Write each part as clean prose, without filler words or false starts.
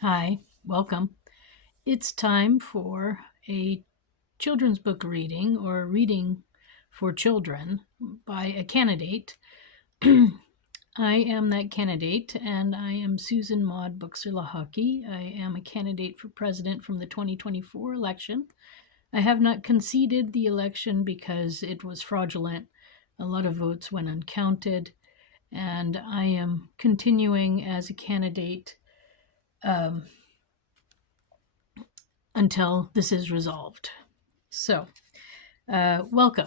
Hi, welcome. It's time for a children's book reading or reading for children by a candidate. I am that candidate, and I am Susan Maude Buchser-Lochocki. I am a candidate for president from the 2024 election. I have not conceded the election because it was fraudulent. A lot of votes went uncounted, and I am continuing as a candidate until this is resolved. So, welcome.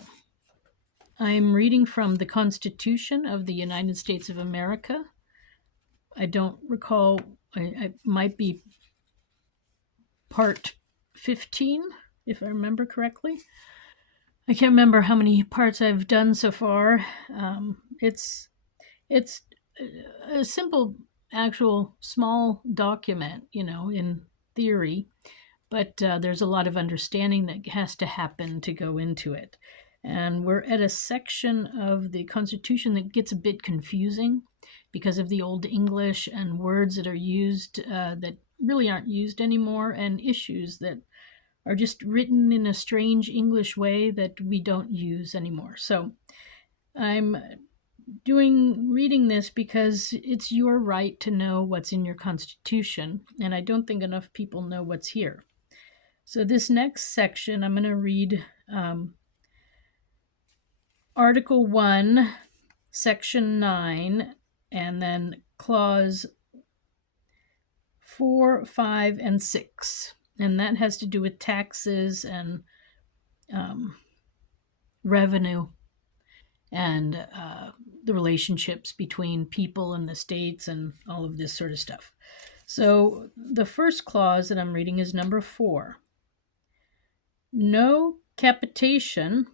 I'm reading from the Constitution of the United States of America. I don't recall, I might be part 15, if I remember correctly. I can't remember how many parts I've done so far. It's a simple, actual, small document, in theory, but there's a lot of understanding that has to happen to go into it. And we're at a section of the Constitution that gets a bit confusing because of the Old English and words that are used that really aren't used anymore, and issues that are just written in a strange English way that we don't use anymore. So I'm reading this because it's your right to know what's in your Constitution, and I don't think enough people know what's here. So this next section, I'm going to read Article 1, Section 9, and then Clause 4, 5, and 6. And that has to do with taxes and revenue and the relationships between people and the states and all of this sort of stuff. So the first clause that I'm reading is number 4. No capitation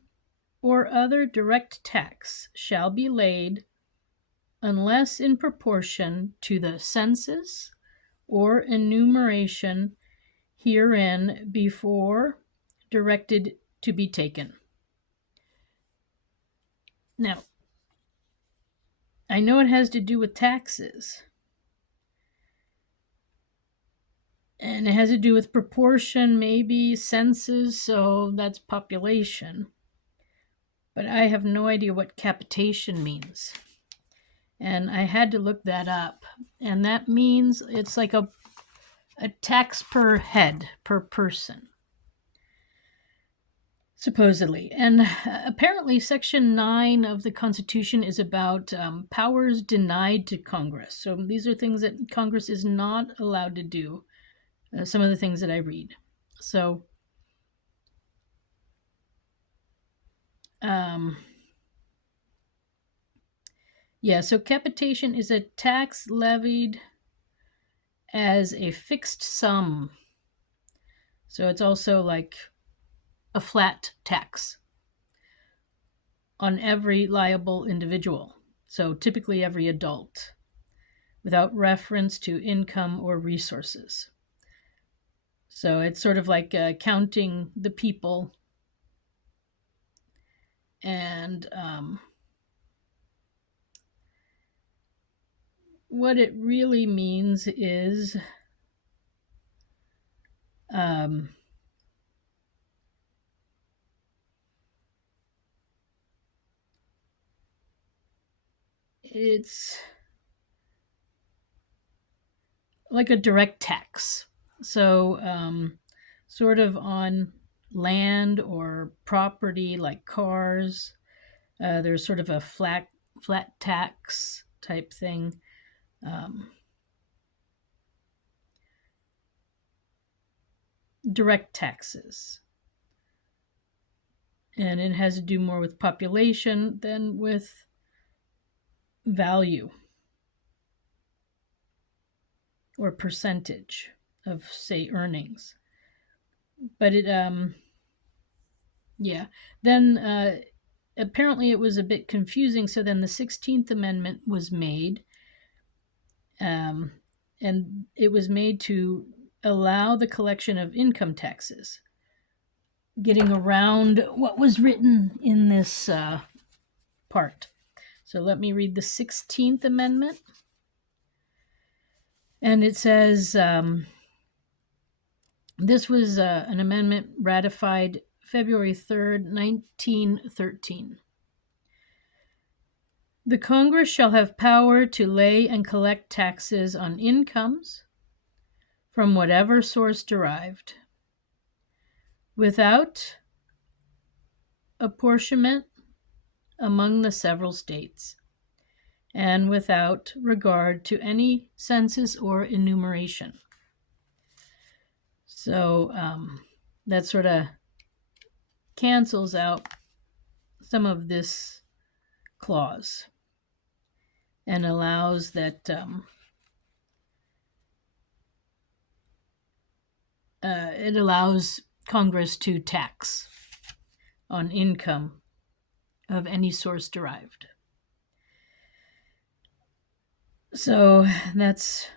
or other direct tax shall be laid unless in proportion to the census or enumeration herein before directed to be taken. Now, I know it has to do with taxes, and it has to do with proportion, maybe census, so that's population. But I have no idea what capitation means. And I had to look that up. And that means it's like a tax per head, per person, supposedly. And apparently Section 9 of the Constitution is about powers denied to Congress. So these are things that Congress is not allowed to do, some of the things that I read. So so capitation is a tax levied as a fixed sum. So it's also like a flat tax on every liable individual. So typically every adult, without reference to income or resources. So it's sort of like counting the people, and what it really means is it's like a direct tax. So sort of on land or property like cars, there's sort of a flat tax type thing. Direct taxes. And it has to do more with population than with value or percentage of, say, earnings. But it, then apparently it was a bit confusing. So then the 16th Amendment was made, and it was made to allow the collection of income taxes, getting around what was written in this part. So let me read the 16th Amendment. And it says this was an amendment ratified February 3rd, 1913. The Congress shall have power to lay and collect taxes on incomes from whatever source derived, without apportionment among the several states, and without regard to any census or enumeration. So that sort of cancels out some of this clause and allows that it allows Congress to tax on income of any source derived. So that's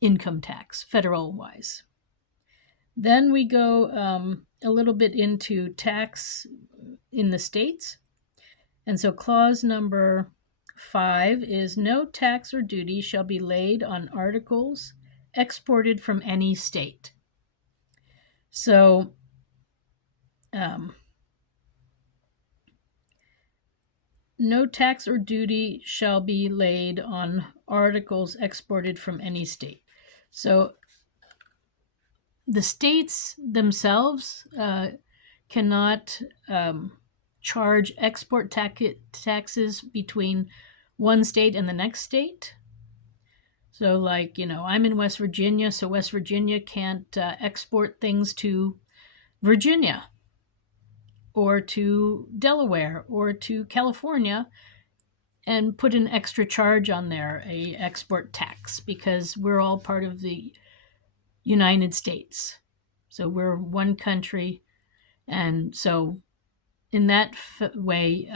income tax, federal wise. Then we go a little bit into tax in the states. And so clause number 5 is no tax or duty shall be laid on articles exported from any state. So no tax or duty shall be laid on articles exported from any state. So the states themselves cannot charge export taxes between one state and the next state. So like, I'm in West Virginia, so West Virginia can't export things to Virginia or to Delaware or to California and put an extra charge on there, a export tax, because we're all part of the United States. So we're one country, and so in that way,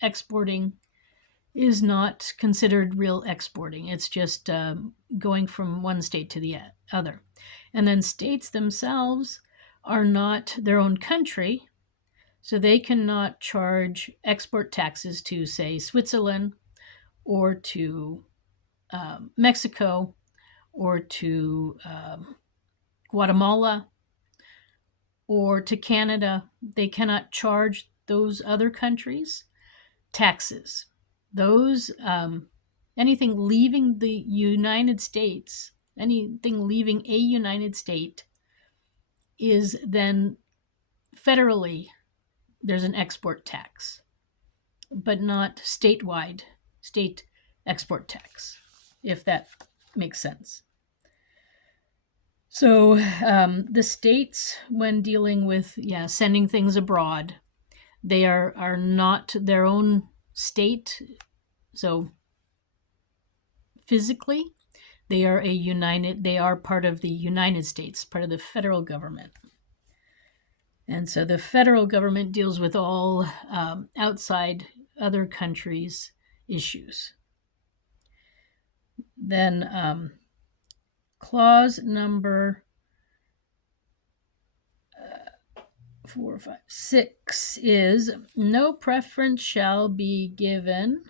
exporting is not considered real exporting. It's just going from one state to the other. And then states themselves are not their own country, so they cannot charge export taxes to, say, Switzerland or to Mexico or to Guatemala or to Canada. They cannot charge those other countries taxes. Those anything leaving the United States, anything leaving a United State is then federally, there's an export tax, but not statewide state export tax, if that makes sense. So the states, when dealing with sending things abroad, they are not their own state. So physically, they are part of the United States, part of the federal government. And so the federal government deals with all outside other countries' issues. Then clause number 4, 5, 6 is no preference shall be given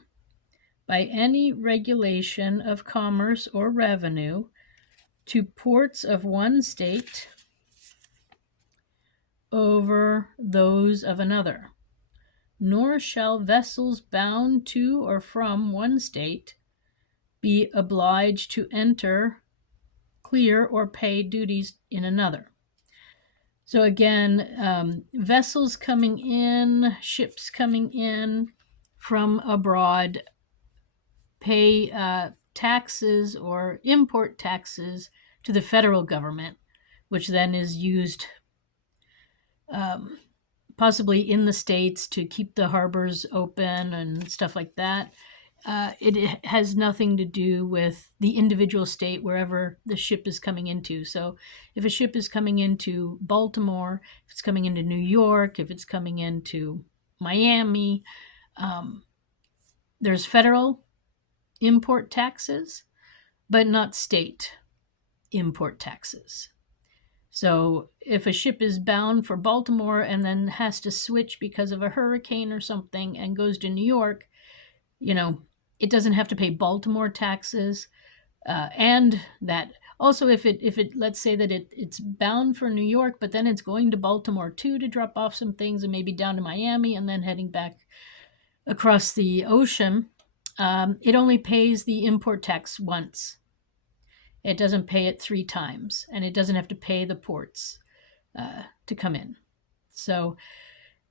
by any regulation of commerce or revenue to ports of one state over those of another, nor shall vessels bound to or from one state be obliged to enter, clear, or pay duties in another. So again, vessels coming in, ships coming in from abroad pay taxes or import taxes to the federal government, which then is used possibly in the states to keep the harbors open and stuff like that. It has nothing to do with the individual state wherever the ship is coming into. So if a ship is coming into Baltimore, if it's coming into New York, if it's coming into Miami, there's federal import taxes, but not state import taxes. So if a ship is bound for Baltimore and then has to switch because of a hurricane or something and goes to New York, it doesn't have to pay Baltimore taxes, And that also, if it let's say that it's bound for New York, but then it's going to Baltimore too to drop off some things, and maybe down to Miami, and then heading back across the ocean, it only pays the import tax once. It doesn't pay it 3 times, and it doesn't have to pay the ports to come in. So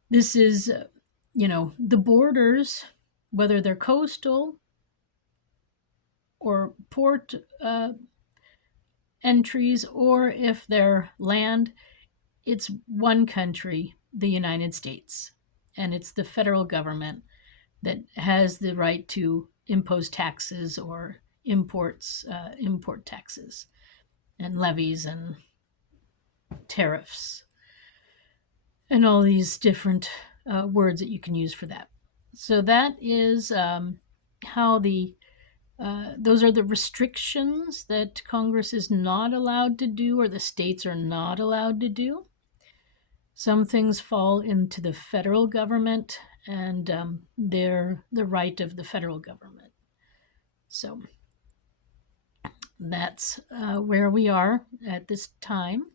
this is, the borders, whether they're coastal or port entries, or if they're land, it's one country, the United States, and it's the federal government that has the right to impose taxes or import taxes and levies and tariffs and all these different words that you can use for that. So that is how those are the restrictions that Congress is not allowed to do, or the states are not allowed to do. Some things fall into the federal government, and they're the right of the federal government. So that's where we are at this time.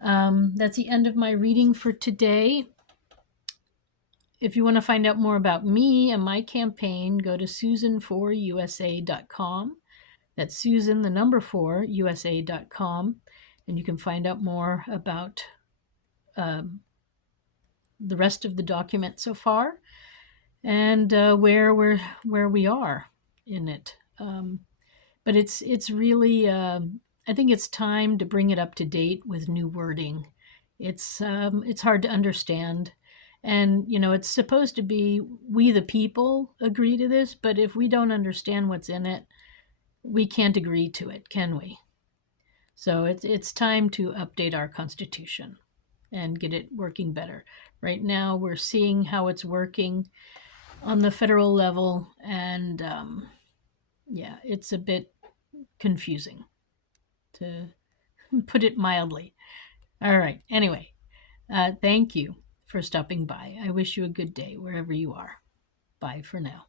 That's the end of my reading for today. If you want to find out more about me and my campaign, go to susan4usa.com. That's Susan, the number 4, USA.com. And you can find out more about the rest of the document so far, and where we are in it. But it's really, I think it's time to bring it up to date with new wording. It's hard to understand, and it's supposed to be we the people agree to this, but if we don't understand what's in it, we can't agree to it, can we? So it's time to update our Constitution and get it working better. Right now, we're seeing how it's working on the federal level, and it's a bit confusing, to put it mildly. All right. Anyway, thank you for stopping by. I wish you a good day wherever you are. Bye for now.